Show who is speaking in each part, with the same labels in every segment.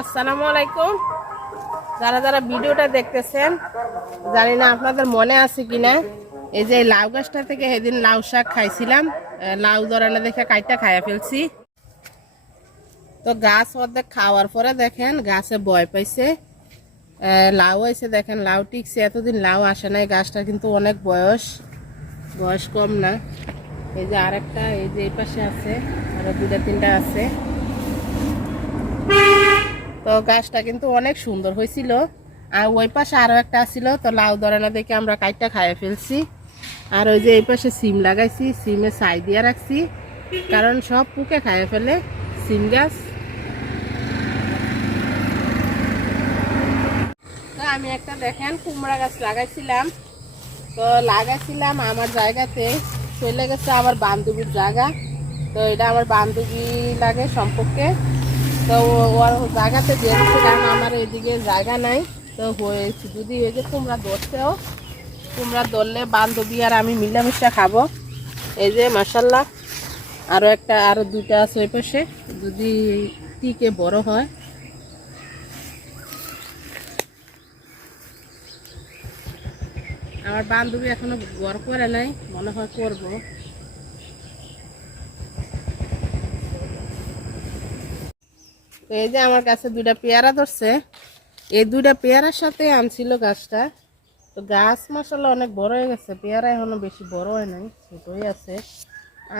Speaker 1: আসসালামু আলাইকুম। যারা যারা ভিডিওটা দেখতেছেন, জানি না আপনাদের মনে আছে কিনা, এই যে লাউ গাছটা থেকে সেদিন লাউ শাক খাইছিলাম লাউ ধরানো দেখে কাইটা খাইয়া ফেলছি। তো গাছ অর্ধেক খাওয়ার পরে দেখেন, গাছে বয় পাইছে। লাউ হয়েছে দেখেন লাউ টিকছে, এতদিন লাউ আসে নাই গাছটা কিন্তু অনেক বয়স। বয়স কম না। এই যে আরেকটা, এই যে এই পাশে আছে, আরও দুটা তিনটা আছে। তো গাছটা কিন্তু অনেক সুন্দর হয়েছিল। আর ওই পাশে আরও একটা ছিল, তো লাউ ধরানো দেখে আমরা কাইটটা খাইয়ে ফেলছি। আর ওই যে এই পাশে সিম লাগাইছি, সিমে ছাই দিয়ে রাখছি। কারণ সব পুকে খাইয়ে ফেলে সিম গাছ। তো আমি একটা দেখেন কুমড়া গাছ লাগাইছিলাম। তো লাগাইছিলাম আমার জায়গাতে, চলে গেছে আমার বান্ধবীর জায়গা। তো এটা আমার বান্ধবী লাগে সম্পর্কে। তো ওর জায়গাতে দিয়ে দিচ্ছে কারণ আমার এদিকে জায়গা নাই, তো হয়েছে। যদি এই যে তোমরা ধরতেও তোমরা ধরলে বান্ধবী আর আমি মিলামিশা খাব। এই যে মাসাল্লাহ আরও একটা আরও দুটা আছে ওই পাশে। যদি টিকে বড় হয়। আমার বান্ধবী এখনও গড় করে নাই, মনে হয় করব। তো এই যে আমার কাছে দুইটা পেয়ারা ধরছে। এই দুইটা পেয়ারার সাথে আনছিল গাছটা। তো গাছ মশলা অনেক বড় হয়ে গেছে। পেয়ারা এখনও বেশি বড় হয় নাই, ছোটই আছে।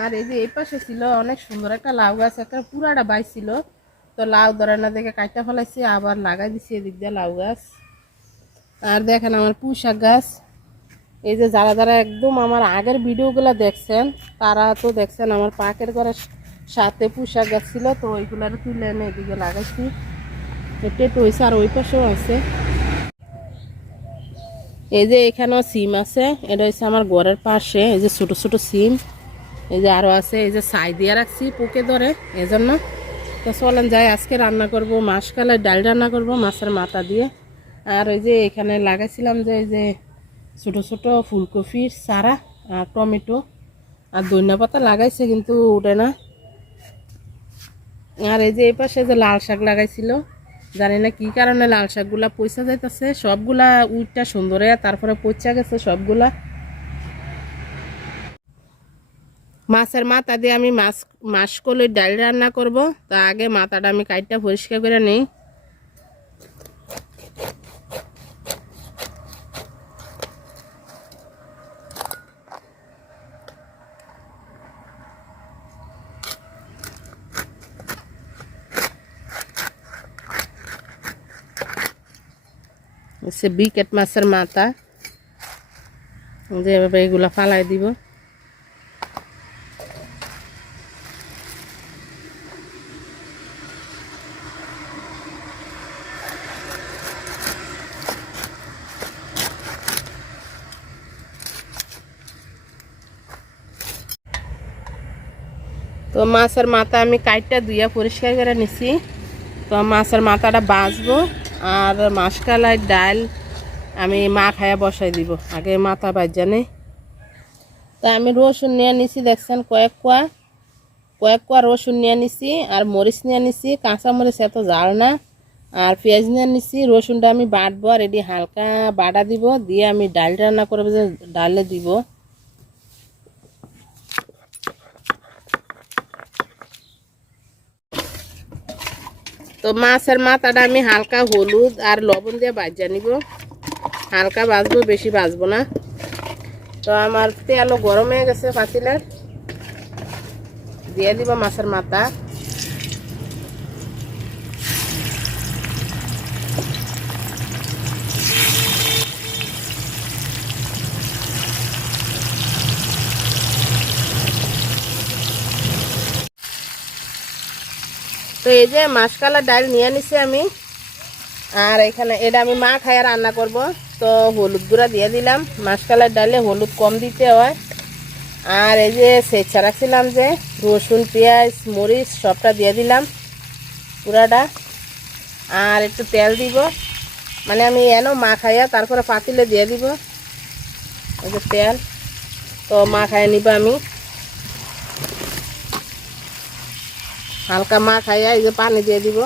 Speaker 1: আর এই যে এই পাশে ছিল অনেক সুন্দর একটা লাউ গাছ, একটা পুরাটা বাইছিল তো লাউ ধরে না দেখে কাটা ফেলাইছি, আবার লাগাই দিছি এদিক দিয়ে লাউ গাছ। আর দেখেন আমার পুঁশাক গাছ। এই যে যারা যারা একদম আমার আগের ভিডিওগুলো দেখছেন, তারা তো দেখছেন আমার পাকের ঘরের সাথে পুঁশাক গাছ ছিল তো ওইগুলো তুলে এনে এদিকে লাগাইছি। হয়েছে আর ওই পাশেও আছে। এই যে এখানেও সিম আছে, এটা হচ্ছে আমার ঘরের পাশে, এই যে ছোট ছোট সিম। এই যে আরও আছে, এই যে ছাই দিয়ে রাখছি পোকে ধরে এই জন্য তো চলেন যাই, আজকে রান্না করব মাসকালের ডাল রান্না করব, মাছের মাথা দিয়ে। আর ওই যে এখানে লাগাইছিলাম যে, এই যে ছোট ছোট ফুলকপির চারা আর টমেটো। আর ধনিয়া পাতা লাগাইছে কিন্তু উঠে না। আর এই যে এই পাশে যে লাল শাক লাগাইছিল, জানি না কি কারণে লাল শাকগুলা পয়সা যাইতেছে, সবগুলা উইটটা সুন্দর তারপরে পচা গেছে সবগুলা। মাছের মাথা দিয়ে আমি মাছ মাসকলের ডাল রান্না করব, তা আগে মাথাটা আমি কাইটটা পরিষ্কার করে নিই। সে বিকেট মাছের মাথা যেভাবে এগুলা ফালাই দিব তো মাছের মাথা আমি কাইটটা ধুইয়া পরিষ্কার করে নিছি তো মাছের মাথাটা বাঁচবো আর মাসকালাই ডাল আমি মা খায়া বসাই দিব। আগে মাথা বাজ্যা নেই তা আমি রসুন নিয়ে নিছি, দেখছেন, কয়েক কোয়া। কয়েক কোয়া রসুন নিয়ে নিছি আর মরিচ নিয়ে নিছি। কাঁচা মরিচ এত জাল না। আর পেঁয়াজ নিয়ে নিছি, রসুনটা আমি বাটবো আর এটি হালকা বাটা দিব। দিয়ে আমি ডাল রান্না করব যে ডালে দিব। তো মাছের মাথাটা আমি হালকা হলুদ আর লবণ দিয়ে বাজ নিব। হালকা বাজবো বেশি বাজবো না। তো আমার তেলও গরম হয়ে গেছে পাতিলার। দিয়ে দিব মাছের মাথা। তো এই যে মাসকালা ডাল নিয়ে নিছি আমি। আর এখানে এটা আমি মা খাইয়া রান্না করব। তো হলুদ গুঁড়া দিয়ে দিলাম। মাসকালার ডালে হলুদ কম দিতে হয়। আর এই যে সেচ্ছা রাখছিলাম যে, রসুন, পেঁয়াজ, মরিচ সবটা দিয়ে দিলাম পুরাটা। আর একটু তেল দিব। মানে আমি এনো মা খাইয়া তারপরে পাতিলে দিয়ে দিব। এই যে তেল। তো মা খাইয়া নিব আমি। হালকা মা খাইয়া এই যে পানি দিয়ে দিব।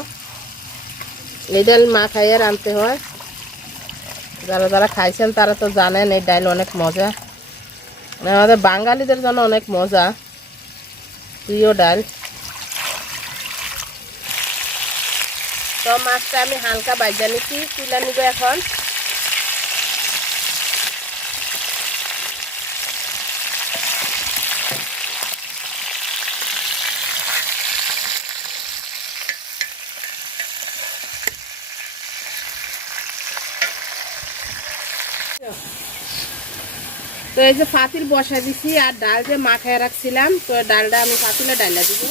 Speaker 1: এই ডাল মা খাইয়ে আনতে হয়। যারা যারা খাইছেন তারা তো জানেন, এই ডাল অনেক মজা। মানে আমাদের বাঙালিদের জন্য অনেক মজা। প্রিয় ডাল তো মাছটা আমি হালকা বাজা নিচ্ছি তুলে নিব এখন। তো এই যে পাতিল বসা দিছি আর ডাল যে মাখায় রাখছিলাম, তো ডালটা আমি পাতিলে ডালা দিব।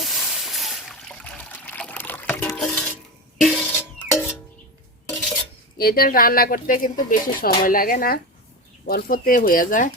Speaker 1: এটা রান্না করতে কিন্তু বেশি সময় লাগে না অল্পতে হয়ে যায়।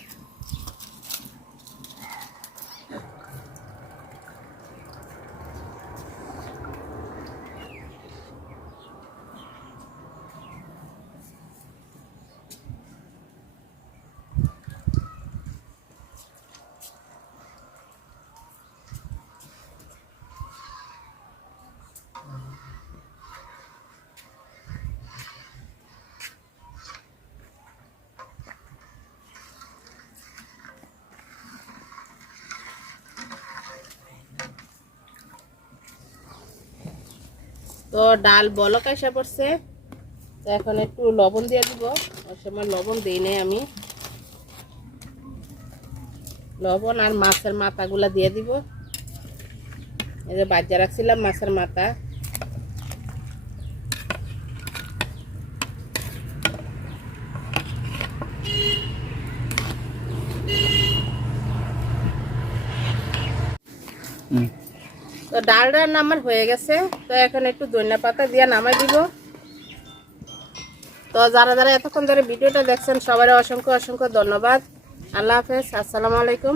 Speaker 1: তো ডাল বলক আসা পড়ছে। তো এখন একটু লবণ দিয়ে দিব। সময় লবণ দিই নাই আমি। লবণ আর মাছের মাথাগুলা দিয়ে দিব। এই যে বাজ্যা রাখছিলাম মাছের মাথা। তো ডাল রান্না আমার হয়ে গেছে। তো এখন একটু ধনিয়া পাতা দিয়ে নামাই দিব। তো যারা যারা এতক্ষণ ধরে ভিডিওটা দেখছেন সবাই অসংখ্য অসংখ্য ধন্যবাদ। আল্লাহ হাফেজ, আসসালামু আলাইকুম।